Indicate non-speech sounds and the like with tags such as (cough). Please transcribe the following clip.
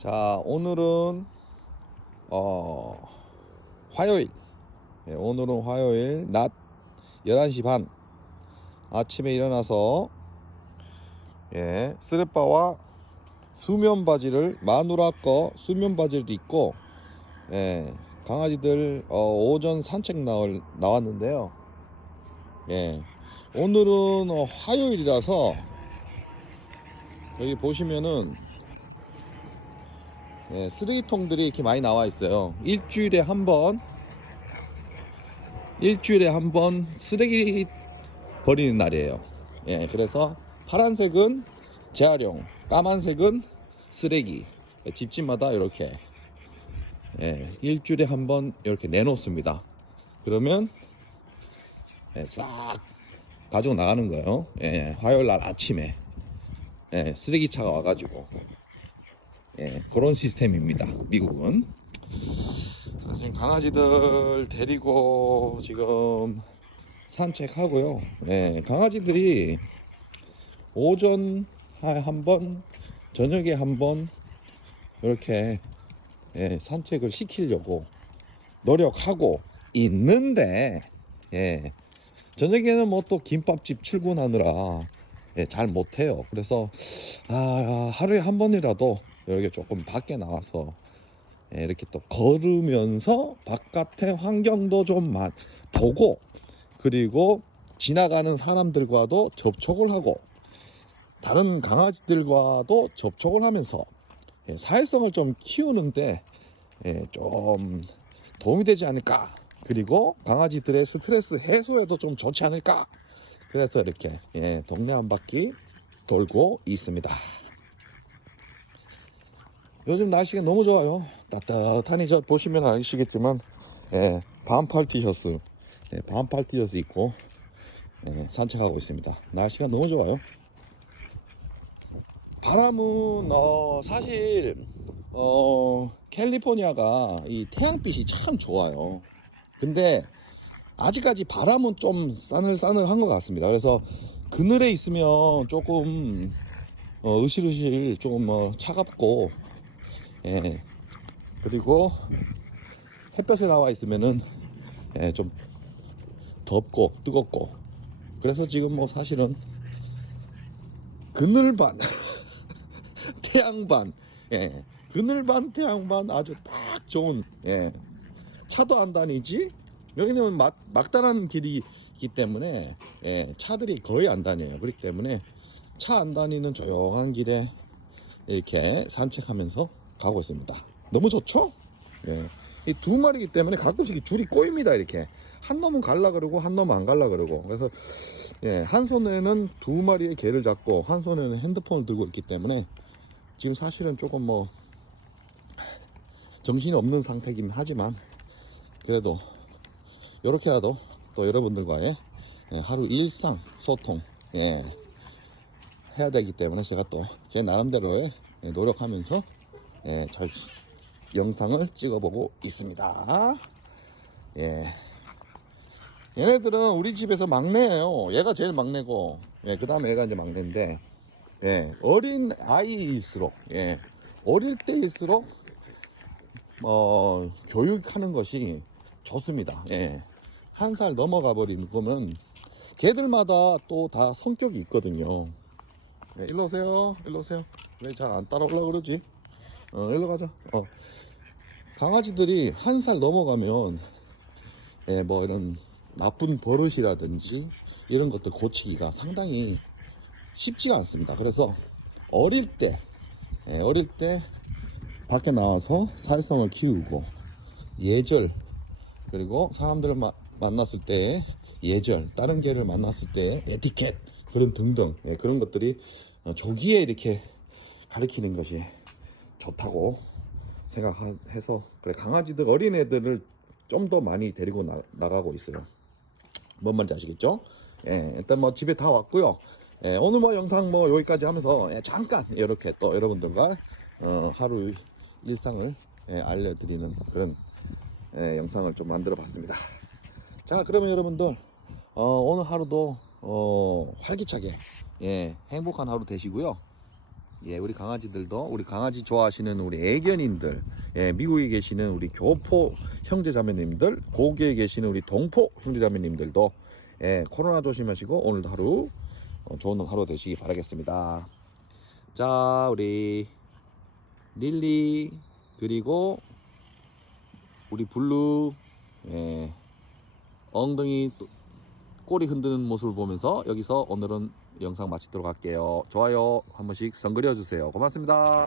자, 오늘은 어 화요일. 예, 오늘은 화요일 낮 11시 반 아침에 일어나서 예, 쓰레빠와 수면 바지를 마누라 거 수면 바지를 입고 예, 강아지들 어, 오전 산책 나올, 나왔는데요. 예, 오늘은 어, 화요일이라서 여기 보시면은 예, 쓰레기통들이 이렇게 많이 나와 있어요. 일주일에 한 번, 일주일에 한 번 쓰레기 버리는 날이에요. 예, 그래서 파란색은 재활용, 까만색은 쓰레기. 예, 집집마다 이렇게 예, 일주일에 한 번 이렇게 내놓습니다. 그러면 예, 싹 가지고 나가는 거예요. 예, 화요일 날 아침에 예, 쓰레기차가 와가지고 예, 그런 시스템입니다. 미국은. 자, 지금 강아지들 데리고 지금 산책하고요. 예, 강아지들이 오전 한 번, 저녁에 한 번 이렇게 예, 산책을 시키려고 노력하고 있는데 예, 저녁에는 뭐 또 김밥집 출근하느라 예, 잘 못해요. 그래서 아, 하루에 한 번이라도 여기 조금 밖에 나와서 예, 이렇게 또 걸으면서 바깥의 환경도 좀 마- 보고 그리고 지나가는 사람들과도 접촉을 하고 다른 강아지들과도 접촉을 하면서 예, 사회성을 좀 키우는데 예, 좀 도움이 되지 않을까 그리고 강아지들의 스트레스 해소에도 좀 좋지 않을까 그래서 이렇게 예, 동네 한 바퀴 돌고 있습니다. 요즘 날씨가 너무 좋아요. 따뜻하니 저 보시면 아시겠지만 예, 반팔 티셔츠, 예, 반팔 티셔츠 입고 예, 산책하고 있습니다. 날씨가 너무 좋아요. 바람은 어, 사실 어, 캘리포니아가 이 태양빛이 참 좋아요. 근데 아직까지 바람은 좀 싸늘싸늘한 것 같습니다. 그래서 그늘에 있으면 조금 어, 으실으실 조금 어, 차갑고 예. 그리고 햇볕에 나와 있으면은 예, 좀 덥고 뜨겁고 그래서 지금 뭐 사실은 그늘 반 (laughs) 태양 반 예. 그늘 반 태양 반 아주 딱 좋은 예. 차도 안 다니지 여기는 막, 막다른 길이기 때문에 예, 차들이 거의 안 다녀요 그렇기 때문에 차 안 다니는 조용한 길에 이렇게 산책하면서 가고 있습니다. 너무 좋죠? 예. 이두 마리이기 때문에 가끔씩 이 줄이 꼬입니다. 이렇게 한 놈은 갈라 그러고 한 놈은 안 갈라 그러고 그래서 예, 한 손에는 두 마리의 개를 잡고 한 손에는 핸드폰을 들고 있기 때문에 지금 사실은 조금 뭐 정신이 없는 상태이긴 하지만 그래도 이렇게라도 또 여러분들과의 예, 하루 일상 소통 예, 해야 되기 때문에 제가 또 제 나름대로의 예, 노력하면서 예, 저 영상을 찍어보고 있습니다. 예. 얘네들은 우리 집에서 막내예요. 얘가 제일 막내고, 예, 그 다음에 얘가 이제 막내인데, 예, 어린 아이일수록, 예, 어릴 때일수록, 어, 교육하는 것이 좋습니다. 예. 한 살 넘어가 버리는 거면, 걔들마다 또 다 성격이 있거든요. 네, 일로 오세요. 일로 오세요. 왜 잘 안 따라오려 그러지? 어, 일로 가자. 어. 강아지들이 한 살 넘어가면, 예, 뭐 이런 나쁜 버릇이라든지 이런 것들 고치기가 상당히 쉽지가 않습니다. 그래서 어릴 때, 예, 어릴 때 밖에 나와서 사회성을 키우고 예절, 그리고 사람들을 마- 만났을 때 예절, 다른 개를 만났을 때 에티켓, 그런 등등, 예, 그런 것들이 어, 조기에 이렇게 가르치는 것이 좋다고 생각해서 그래 강아지들 어린애들을 좀 더 많이 데리고 나, 나가고 있어요. 뭔 말인지 아시겠죠? 예, 일단 뭐 집에 다 왔고요. 예, 오늘 뭐 영상 뭐 여기까지 하면서 예, 잠깐 이렇게 또 여러분들과 어, 하루 일상을 예, 알려드리는 그런 예, 영상을 좀 만들어 봤습니다. 자, 그러면 여러분들 어, 오늘 하루도 어, 활기차게 예, 행복한 하루 되시고요. 예, 우리 강아지들도 우리 강아지 좋아하시는 우리 애견인들, 예, 미국에 계시는 우리 교포 형제자매님들, 고기에 계시는 우리 동포 형제자매님들도 예, 코로나 조심하시고 오늘도 하루 어, 좋은 하루 되시기 바라겠습니다. 자, 우리 릴리 그리고 우리 블루 예, 엉덩이 또- 꼬리 흔드는 모습을 보면서 여기서 오늘은 영상 마치도록 할게요. 좋아요 한 번씩 선그려 주세요. 고맙습니다.